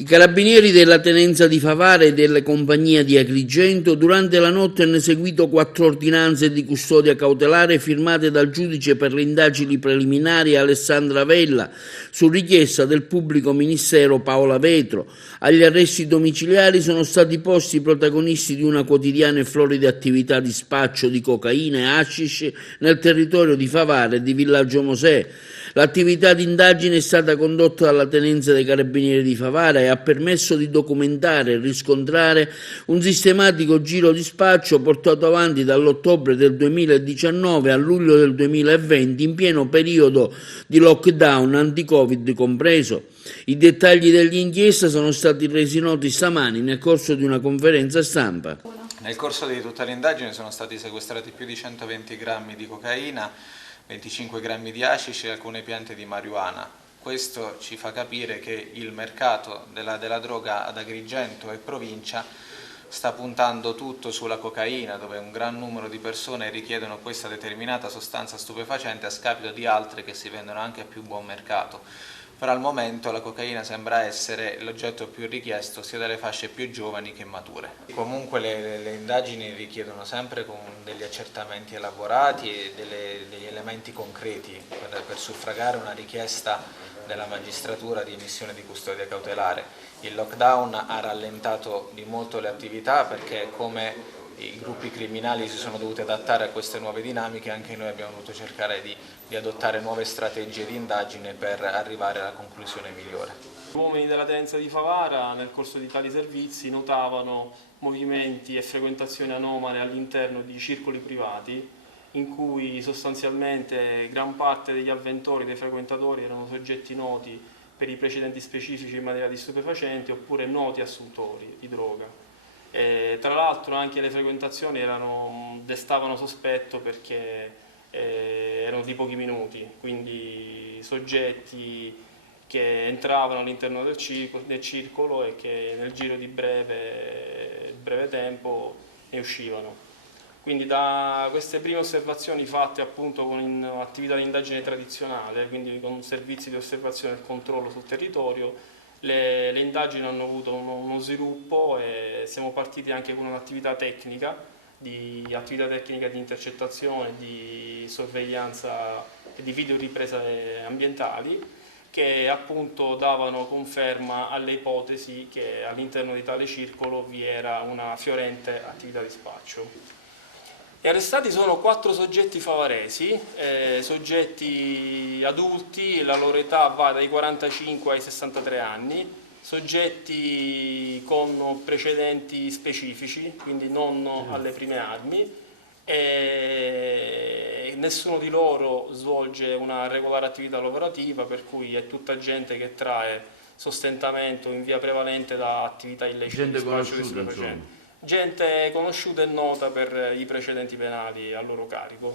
I carabinieri della tenenza di Favara e della compagnia di Agrigento durante la notte hanno eseguito 4 ordinanze di custodia cautelare firmate dal giudice per le indagini preliminari Alessandra Vella su richiesta del pubblico ministero Paola Vetro. Agli arresti domiciliari sono stati posti i protagonisti di una quotidiana e florida attività di spaccio di cocaina e hashish nel territorio di Favara e di Villaggio Mosè. L'attività di indagine è stata condotta dalla Tenenza dei Carabinieri di Favara e ha permesso di documentare e riscontrare un sistematico giro di spaccio portato avanti dall'ottobre del 2019 a luglio del 2020 in pieno periodo di lockdown anti-Covid compreso. I dettagli dell'inchiesta sono stati resi noti stamani nel corso di una conferenza stampa. Nel corso di tutta l'indagine sono stati sequestrati più di 120 grammi di cocaina, 25 grammi di hashish e alcune piante di marijuana. Questo ci fa capire che il mercato della droga ad Agrigento e provincia sta puntando tutto sulla cocaina, dove un gran numero di persone richiedono questa determinata sostanza stupefacente a scapito di altre che si vendono anche a più buon mercato. Però al momento la cocaina sembra essere l'oggetto più richiesto sia dalle fasce più giovani che mature. Comunque le indagini richiedono sempre con degli accertamenti elaborati e degli elementi concreti per suffragare una richiesta della magistratura di emissione di custodia cautelare. Il lockdown ha rallentato di molto le attività perché come i gruppi criminali si sono dovuti adattare a queste nuove dinamiche, anche noi abbiamo dovuto cercare di adottare nuove strategie di indagine per arrivare alla conclusione migliore. Gli uomini della tenenza di Favara nel corso di tali servizi notavano movimenti e frequentazioni anomale all'interno di circoli privati in cui sostanzialmente gran parte degli avventori, dei frequentatori erano soggetti noti per i precedenti specifici in materia di stupefacenti oppure noti assuntori di droga. Tra l'altro anche le frequentazioni destavano sospetto perché erano di pochi minuti, quindi soggetti che entravano all'interno del circolo e che nel giro di breve tempo ne uscivano. Quindi da queste prime osservazioni fatte appunto con attività di indagine tradizionale, quindi con servizi di osservazione e controllo sul territorio, le indagini hanno avuto uno sviluppo e siamo partiti anche con un'attività tecnica di intercettazione, di sorveglianza e di videoriprese ambientali che appunto davano conferma alle ipotesi che all'interno di tale circolo vi era una fiorente attività di spaccio. E arrestati sono 4 soggetti favaresi, soggetti adulti, la loro età va dai 45 ai 63 anni, soggetti con precedenti specifici, quindi non alle prime armi, e nessuno di loro svolge una regolare attività lavorativa, per cui è tutta gente che trae sostentamento in via prevalente da attività illecite di spaccio di stupefacenti. Gente conosciuta e nota per i precedenti penali a loro carico.